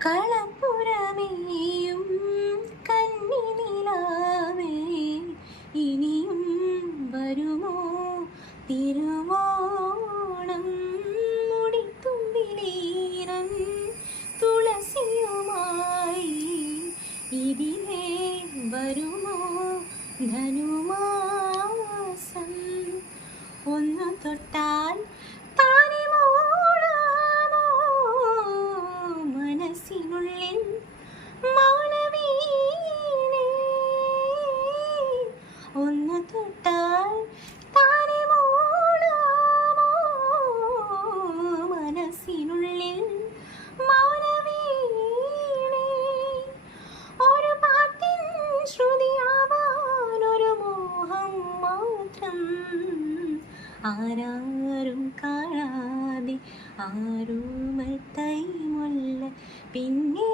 കളപ്പുരമേയും കന്നിനിലാവേ ഇനിയും വരുമോ തിരുവോണം മുടിത്തുമ്പിലീരൻ തുളസിയുമായി ഇതിലേ വരുമോ ധനുമാസം ഒന്നു തൊട്ടാൽ താനെ മൂളാമോ മനസ്സിനുള്ളിൽ മൗനവീണേ ഒന്ന് തൊട്ടാൽ താനെ മൂളാമോ മനസ്സിനുള്ളിൽ മൗനവീണേ ഒരു പാട്ടിൻ ശ്രുതിയാവാൻ ഒരു മോഹം മാത്രം ആരാരും കാണാതെ ആരുമത്തൈ മുല്ല പിന്നെ